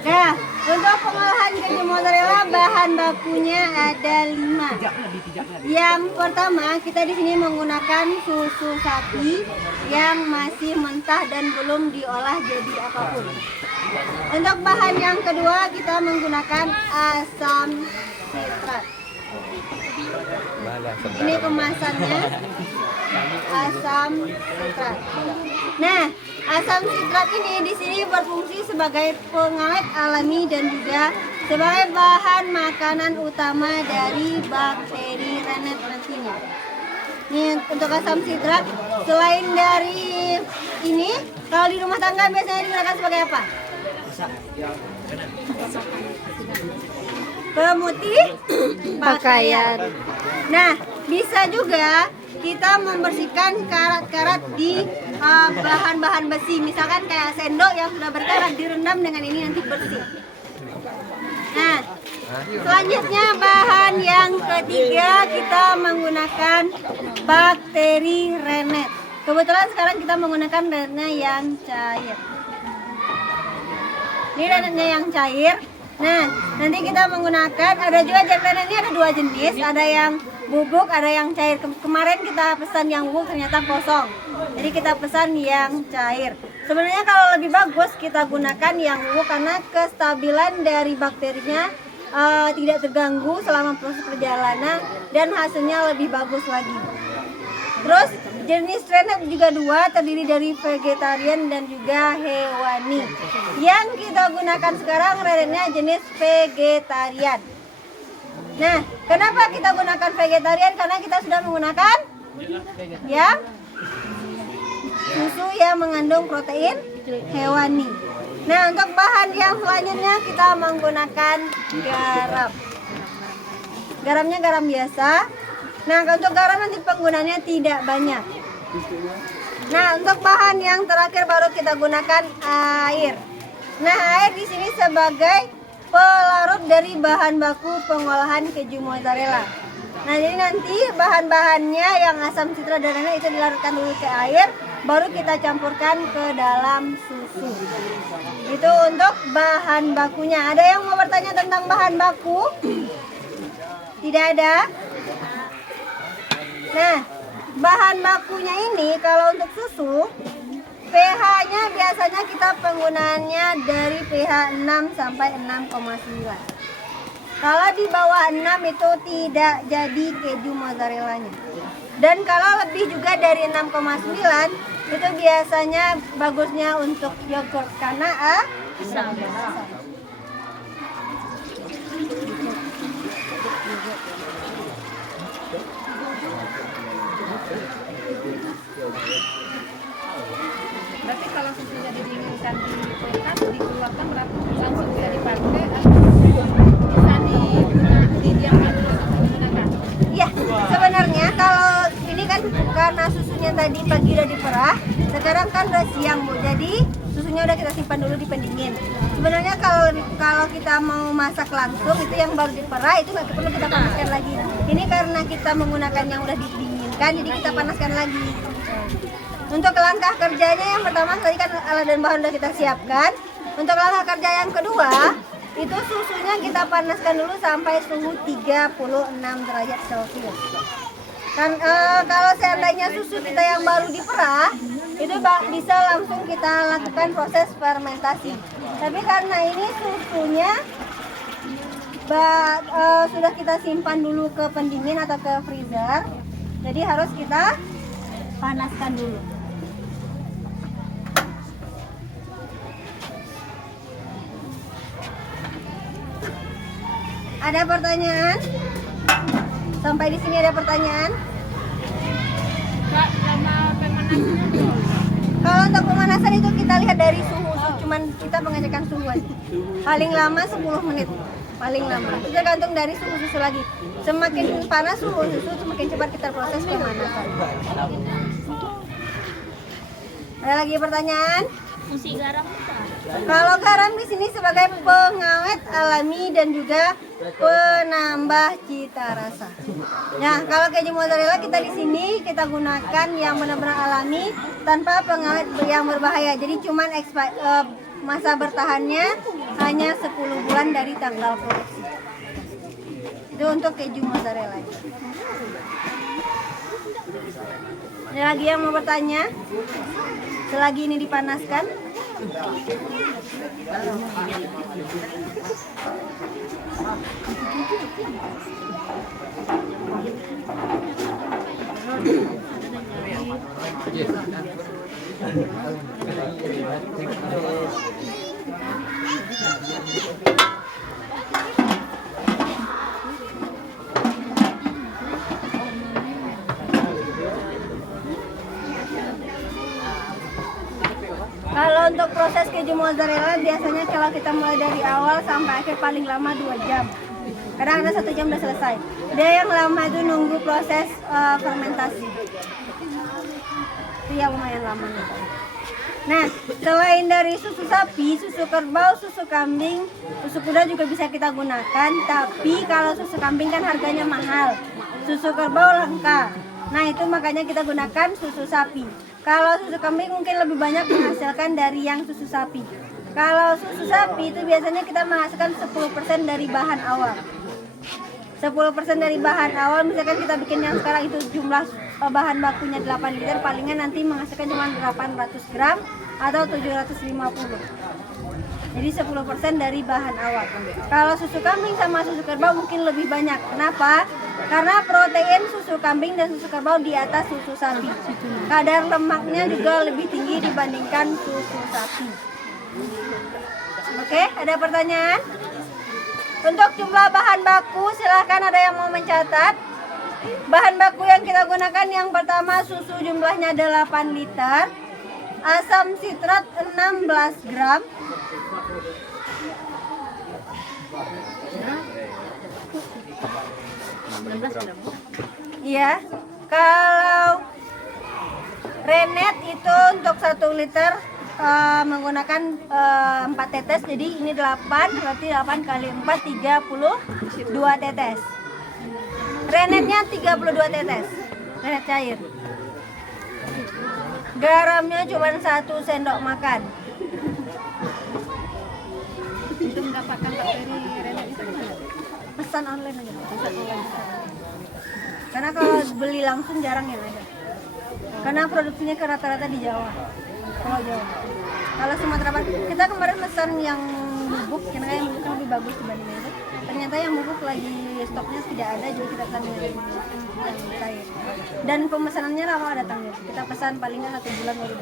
Nah, untuk pengolahan keju mozzarella bahan bakunya ada 5. Yang pertama, kita di sini menggunakan susu sapi yang masih mentah dan belum diolah jadi apapun. Untuk bahan yang kedua, kita menggunakan asam sitrat. Ini kemasannya asam sitrat. Nah, asam sitrat ini di sini berfungsi sebagai pengawet alami dan juga sebagai bahan makanan utama dari bakteri Rennet nantinya. Nih, untuk asam sitrat selain dari ini, kalau di rumah tangga biasanya digunakan sebagai apa? Pemutih pakaian. Nah, bisa juga kita membersihkan karat-karat di bahan-bahan besi, misalkan kayak sendok yang sudah berkarat direndam dengan ini nanti bersih. Nah, selanjutnya bahan yang ketiga kita menggunakan bakteri Rennet. Kebetulan sekarang kita menggunakan Rennetnya yang cair. Ini Rennetnya yang cair. Nah, nanti kita menggunakan, ada juga Rennet ini ada 2 jenis, ada yang bubuk, ada yang cair. Kemarin kita pesan yang bubuk ternyata kosong, jadi kita pesan yang cair. Sebenarnya kalau lebih bagus kita gunakan yang bubuk karena kestabilan dari bakterinya tidak terganggu selama proses perjalanan dan hasilnya lebih bagus lagi. Terus jenis Rennet juga 2, terdiri dari vegetarian dan juga hewani. Yang kita gunakan sekarang Rennetnya jenis vegetarian. Nah, kenapa kita gunakan vegetarian? Karena kita sudah menggunakan yang susu yang mengandung protein hewani. Nah, untuk bahan yang selanjutnya kita menggunakan garam. Garamnya garam biasa. Nah, untuk garam nanti penggunaannya tidak banyak. Nah, untuk bahan yang terakhir baru kita gunakan air. Nah, air di sini sebagai pelarut dari bahan baku pengolahan keju mozzarella. Nah, jadi nanti bahan-bahannya yang asam sitrat dan Rennet itu dilarutkan dulu ke air, baru kita campurkan ke dalam susu. Itu untuk bahan bakunya. Ada yang mau bertanya tentang bahan baku? Tidak ada? Nah, bahan bakunya ini kalau untuk susu, pH-nya biasanya kita penggunaannya dari pH 6 sampai 6,9. Kalau di bawah 6 itu tidak jadi keju mozzarellanya. Dan kalau lebih juga dari 6,9 itu biasanya bagusnya untuk yogurt karena asam. Berarti kalau susunya didinginkan di kulkas dikeluarkan berarti langsung bisa dipakai atau bisa didiamkan dulu sampai digunakan? Ya, sebenarnya kalau ini kan karena susunya tadi pagi udah diperah, sekarang kan udah siang Bu, jadi susunya udah kita simpan dulu di pendingin. Sebenarnya kalau kita mau masak langsung itu yang baru diperah itu nggak perlu kita panaskan lagi. Ini karena kita menggunakan yang udah didinginkan, jadi kita panaskan lagi. Untuk langkah kerjanya yang pertama tadi kan alat dan bahan udah kita siapkan. Untuk langkah kerja yang kedua, itu susunya kita panaskan dulu sampai suhu 36 derajat Celcius. Kan kalau seandainya susu kita yang baru diperah, itu bisa langsung kita lakukan proses fermentasi. Tapi karena ini susunya sudah kita simpan dulu ke pendingin atau ke freezer, jadi harus kita panaskan dulu. Ada pertanyaan? Sampai di sini ada pertanyaan? Kak, sama pemanasannya? Kalau untuk pemanasan itu kita lihat dari suhu cuman kita pengecekan suhu aja. Paling lama 10 menit. Paling lama. Itu tergantung dari suhu susu lagi. Semakin panas suhu susu, semakin cepat kita proses pemanasan. Ada lagi pertanyaan? Fungsi garam apa? Kalau garam di sini sebagai pengawet alami dan juga penambah cita rasa. Nah, kalau keju mozzarella kita di sini kita gunakan yang benar-benar alami tanpa pengawet yang berbahaya. Jadi cuman masa bertahannya hanya 10 bulan dari tanggal produksi. Itu untuk keju mozzarella. Ada lagi yang mau bertanya? Selagi ini dipanaskan. Kalau untuk proses keju mozzarella biasanya kalau kita mulai dari awal sampai akhir paling lama 2 jam. Kadang ada 1 jam udah selesai. Dia yang lama itu nunggu proses fermentasi. Itu yang lumayan lama. Nah, selain dari susu sapi, susu kerbau, susu kambing, susu kuda juga bisa kita gunakan. Tapi kalau susu kambing kan harganya mahal. Susu kerbau langka. Nah, itu makanya kita gunakan susu sapi. Kalau susu kambing mungkin lebih banyak menghasilkan dari yang susu sapi. Kalau susu sapi itu biasanya kita menghasilkan 10% dari bahan awal. 10% dari bahan awal, misalkan kita bikin yang sekarang itu jumlah bahan bakunya 8 liter, palingan nanti menghasilkan cuma 800 gram atau 750. Jadi 10% dari bahan awal. Kalau susu kambing sama susu kerbau mungkin lebih banyak. Kenapa? Karena protein susu kambing dan susu kerbau di atas susu sapi. Kadar lemaknya juga lebih tinggi dibandingkan susu sapi. Oke, ada pertanyaan? Untuk jumlah bahan baku, silahkan ada yang mau mencatat. Bahan baku yang kita gunakan yang pertama susu jumlahnya 8 liter. Asam sitrat 16 gram. Iya. Kalau Renet itu untuk 1 liter menggunakan 4 tetes. Jadi ini 8, berarti 8 kali 4 32 tetes. Renetnya 32 tetes. Renet cair. Garamnya cuma 1 sendok makan. Untuk mendapatkan bakteri Renet itu gimana? Pesan online aja. Pesan online. Karena kalau beli langsung jarang yang ada. Karena produksinya ke rata-rata di Jawa. Kalau Jawa. Kalau Sumatera Barat, kita kemarin pesan yang bubuk, karena yang bubuk kan lebih bagus dibanding itu. Ternyata yang bubuk lagi stoknya tidak ada, jadi kita pesan yang cair. Dan pemesanannya lama datangnya. Kita pesan paling nggak 1 bulan baru.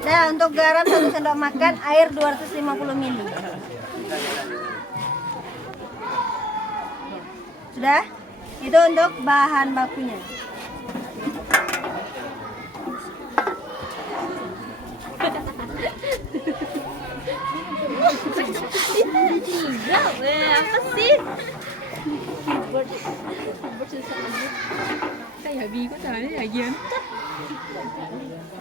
Nah, untuk garam 1 sendok makan, air 250 ml. Sudah? Itu untuk bahan bakunya. Apa sih? Kayak bigo caranya ya gian.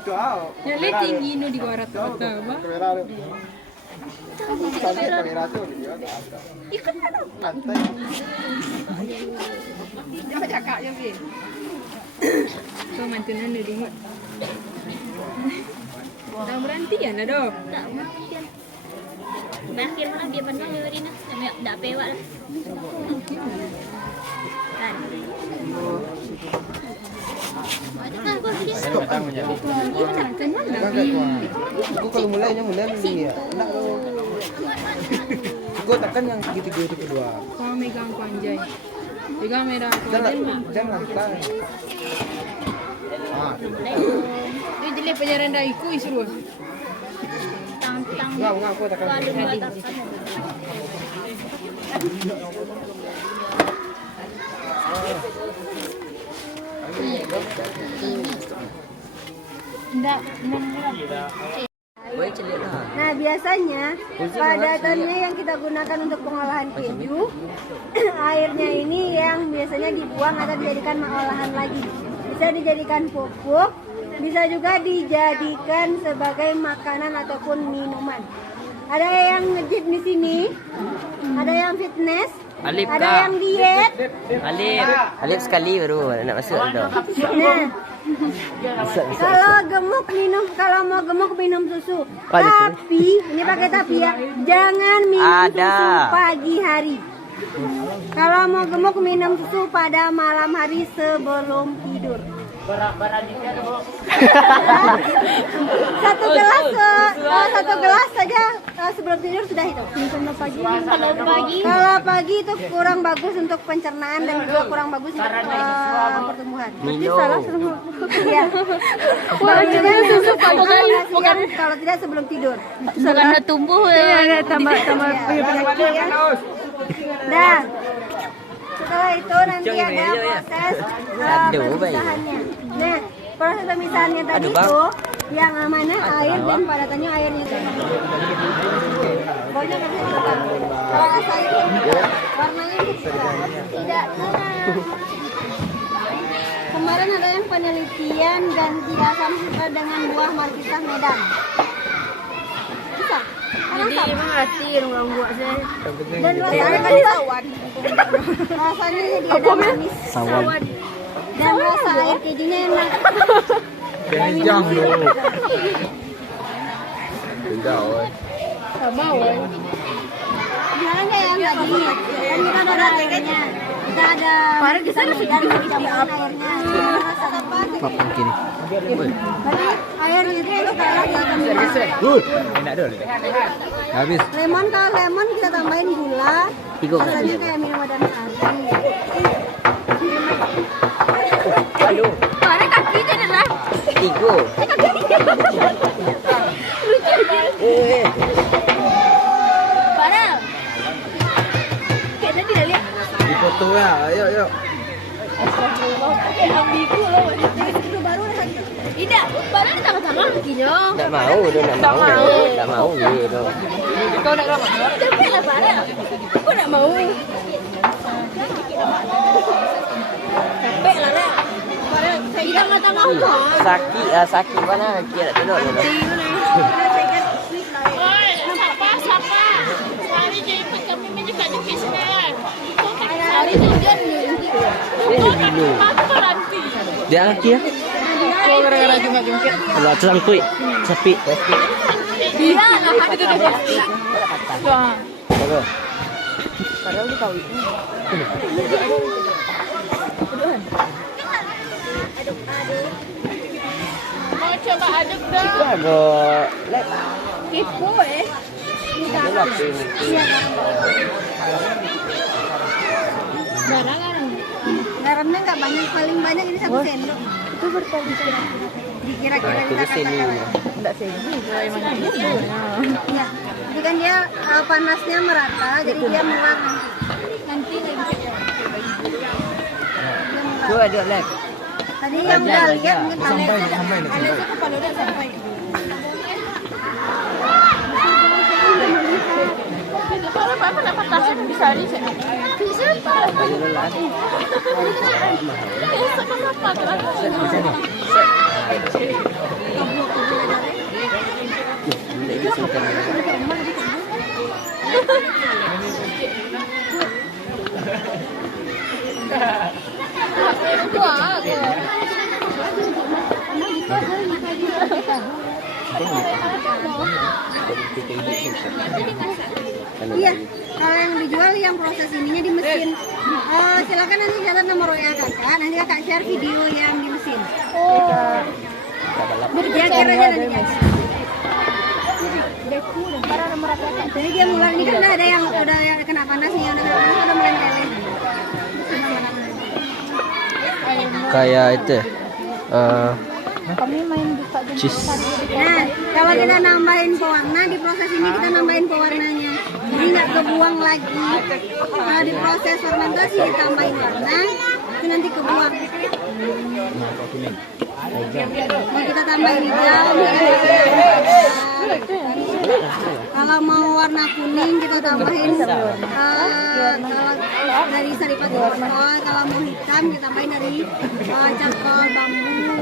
Wow. Ya le tinggi no di barat ba. Kamera lu. Kamera tuh video. Ikut ano? Santai. Jangan cakap je bi. So mantunan dia dingin. Dah berhenti ya nak doh. Tak makan. Berakhir mana dia pandang dia Rina. Tak pewak lah. Kan. Ada aku dia. Aku kalau mulai ya. Aku tekan yang gitu-gitu itu kedua. Kau megang panjai. Pegang merah. Jangan tekan. Dia jelek penyaran dah ikut isuruh. Tang-tang. Enggak aku tekan. Kalau buat apa? Enggak. Nah, biasanya padatannya yang kita gunakan untuk pengolahan keju, airnya ini yang biasanya dibuang atau dijadikan olahan lagi. Bisa dijadikan pupuk, bisa juga dijadikan sebagai makanan ataupun minuman. Ada yang nge-gym di sini, ada yang fitness, Alif ada Kak. yang diet. Alif sekali baru nak masuk tu. Nah, kalau mau gemuk minum susu. Ada tu. Tapi ini pakai tapi ya, jangan minum Ada. susu pagi hari. Kalau mau gemuk minum susu pada malam hari sebelum tidur. Satu gelas saja sebelum tidur sudah itu. Kalau pagi itu kurang bagus untuk pencernaan dan juga kurang bagus untuk pertumbuhan. Berarti salah semua. Iya. Susu kalau tidak sebelum tidur. Bukan tumbuh ya. Tambah penyakit ya. Nah, setelah itu nanti ada proses pemisahannya. Nah, proses pemisahannya tadi itu yang mana air dan padatannya airnya. Pokoknya kan saya suka. Kalau rasa itu warnanya tidak terang. Kemarin ada yang penelitian ganti asam dengan buah markisah Medan. Bisa. Jadi emang racun orang buat saya. Dan rasanya kan sawan. Rasanya dia ada manis. Sawan. Dan rasa air kejunya enak. Jangan jang lu. Tidak, oi. Mau. Jangan kayak yang tadi. Kan kita ada airnya. Kita ada. Baru di sana sudah airnya. Rasa apa? Mungkin. Tapi airnya itu kalah Good. Enak dulu. Habis. lemon, kalau lemon kita tambahin gula. Tiga. Rasanya kayak minum ada asin. Aduh. Para kakinya adalah Tiga. para. Kayaknya tidak lihat. Di foto ya. Ayo. Ambigu loh. Itu baru Tidak, para di tengah-tengah kakinya. Tak mau dia nak mau. Tak mau dia tu. Kau nak ramah? Tapi lah para. Aku nak mau. Capek lah lah. Para tidak tengah tengah. Sakit mana kira tu dulu. Siapa? Hari je ikut kami menjaga business. Hari tu John ni. Apa nanti? Dia lagi ya. Gara-gara jungkit-jungkit. Kalau terangkui, sepi. Dia lah hari tu dia pasti. Bagus. Padahal dia tahu itu. Mau coba aduk dah. Bagus. Lek. Kepo Dia lagi ni. garamnya nggak banyak, paling banyak ini 1 sendok. Itu berkali-kali. Kira-kira kita katakan. Enggak segi kalau emang gitu. Ya, jadi kan dia panasnya merata, jadi dia melang nanti lagi. Tu ada lek. Tadi yang udah lihat mungkin Sampai. kepala udah sampai. Kalau apa nak patasan bisa di sini. Bisa pak. Ayo lelah. Apa Iya, kalau yang dijual yang proses ininya di mesin. Silakan nanti catat nomor WA kakak, nanti kakak share video yang di mesin. Dia kiranya nanti. Jadi dia mulai ini kan udah ada yang kena panas nih, udah mulai meleleh. Kayak itu. Kami main buka Cheese. Nah, kalau kita nambahin pewarna, di proses ini kita nambahin pewarnanya. Jadi nggak kebuang lagi. Kalau di proses fermentasi ditambahin warna, itu nanti kebuang. Mau kita tambahin hijau. Kalau mau warna kuning kita tambahin kalau dari saripati botol. Kalau mau hitam kita tambahin dari cakol bambu.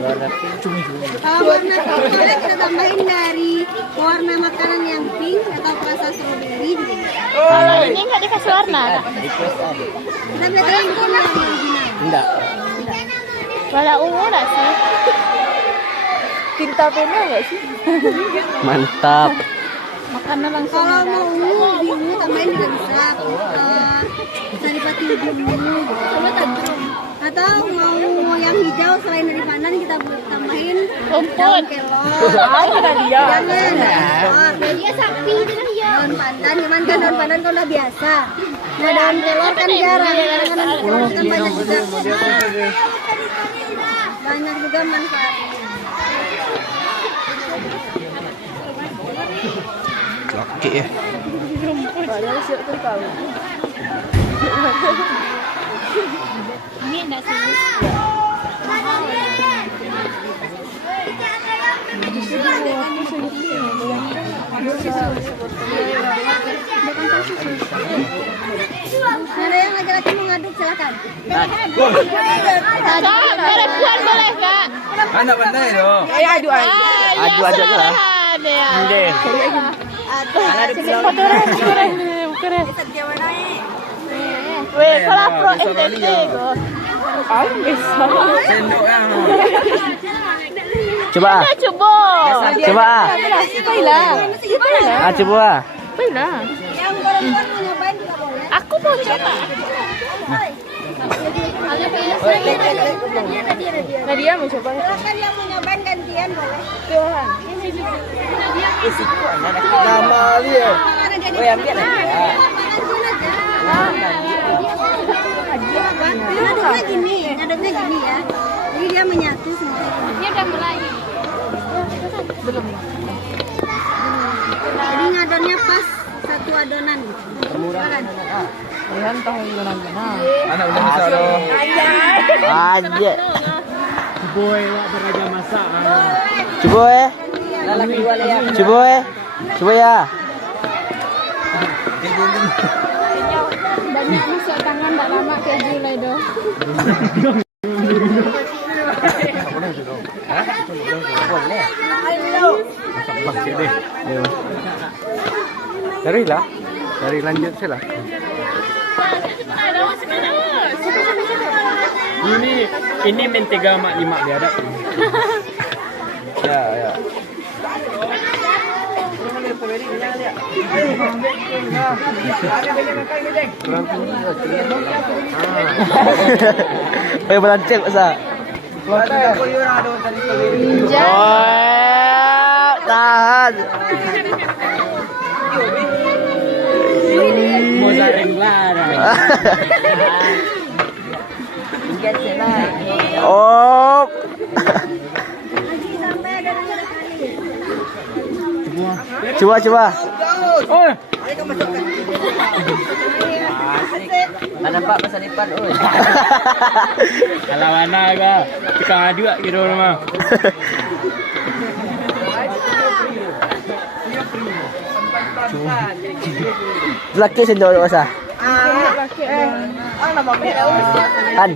Kalau warna coklat kita tambahin dari warna makanan yang pink atau rasa strawberry. Kalau ini nggak dikasih warna, Kak? Kita beli yang original. Enggak. Warna ungu nggak sih? Tinta pena nggak sih? Mantap. Makanan langsung. Kalau mau ungu, biru tambahin juga bisa. Saripati ungu. Atau mau yang hijau selain dari pandan kita tambahin daun kelor. Jangan. Dia sapi daun pandan, cuman kan daun pandan kan udah biasa. Nah daun kelor kan jarang, karena daun kelor kan banyak juga. Banyak juga manfaatnya. Laki ya. Ini enggak sih? Ada yang laki-laki mau ngaduk silakan. Ada perempuan boleh Kak? Anak pandai dong. Adu aja lah. Ada ya. Weh, kalau pro NTT go. Sendok yang. Coba. Coba. Coba. Coba. Yang perempuan mau nyobain juga boleh. Aku mau coba. Nadia mau coba. Silakan yang mau nyobain gantian boleh. Nama dia. Oh, yang dia Ngaduknya gini ya. Jadi dia menyatu semua. Dia udah mulai. Jadi ngadonnya pas satu adonan. Silakan. Anak udah bisa dong. Aja. Coba ya. Coba ya. Coba ya. Banyak masuk tangan tak lama keju lah itu. Dari lanjut sila. Ini mentega mak lima biadab. Ya. Berancik masa. Tahan. Mozzarella. Oh. Coba. Oh, Ada Pak masa depan, oi. kalau mana ga? Tukang adu kira rumah. Laki sendok masa. Han.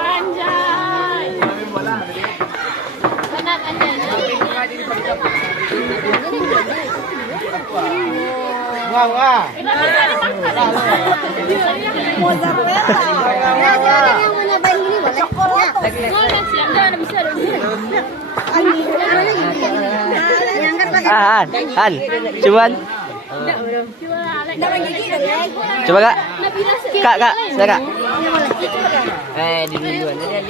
Anjay. Benar anjay. Wah. Ya, silakan yang mau nyobain gini boleh. Yang angkat pakai Han. Cuman. Coba Kak. Kak, saya Kak. Di duluan ini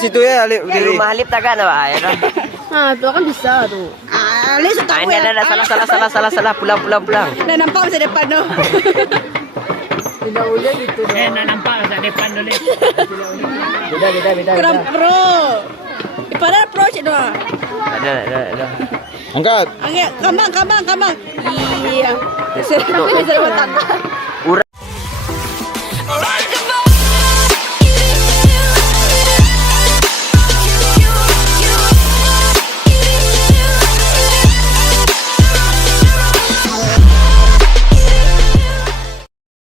Situ ya Alip. Di rumah Alip tak kan apa ya kan? Nah, itu kan bisa tuh. Ali suka Ini ada salah pulang. Dah nampak masa depan tu. Nak nampak kat depan dulu. Beda. Kurang pro. Padahal pro cik doa. Ada. Angkat. Angkat, kambang. Iya. Saya dapat tangga.